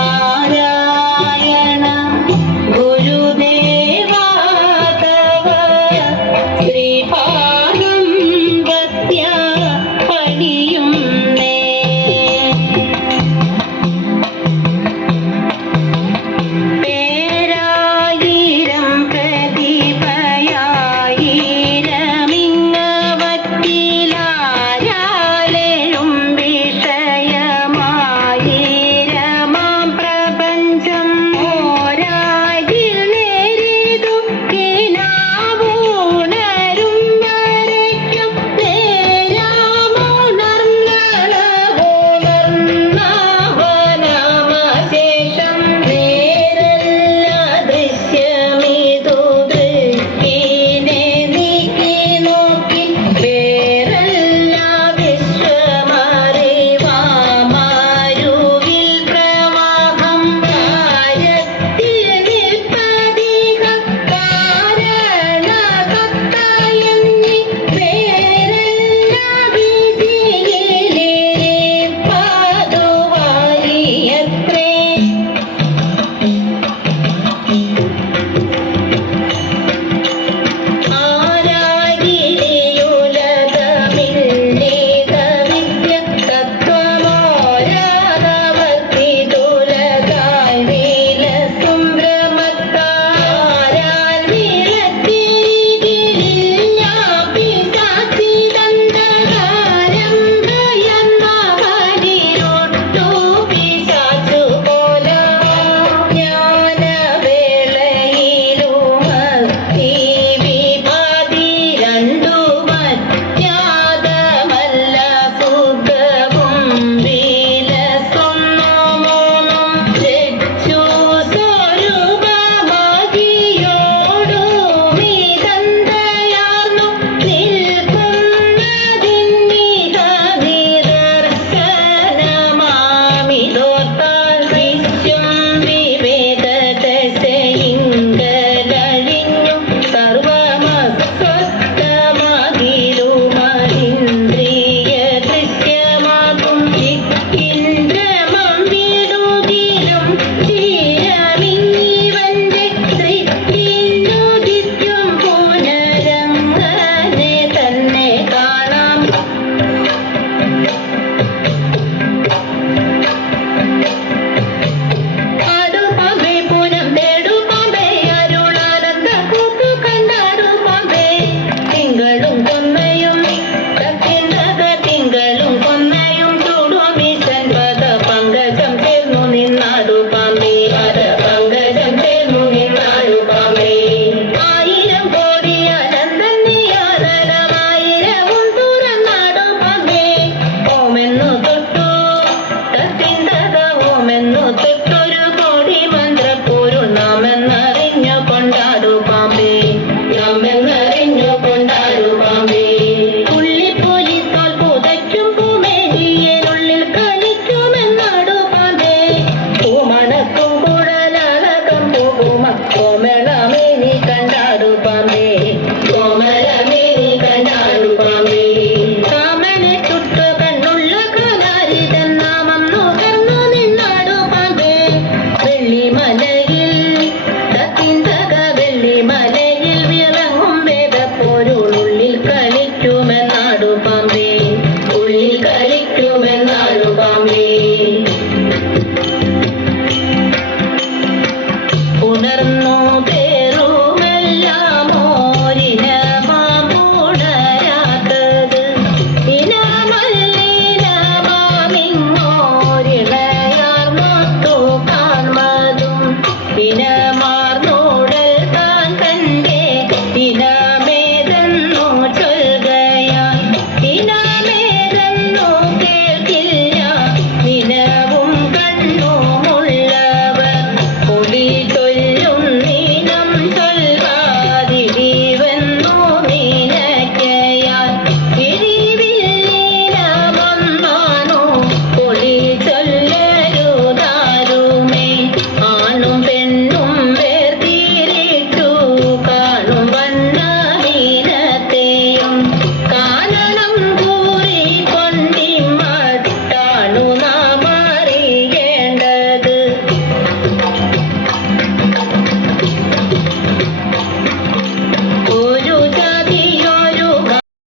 Yeah.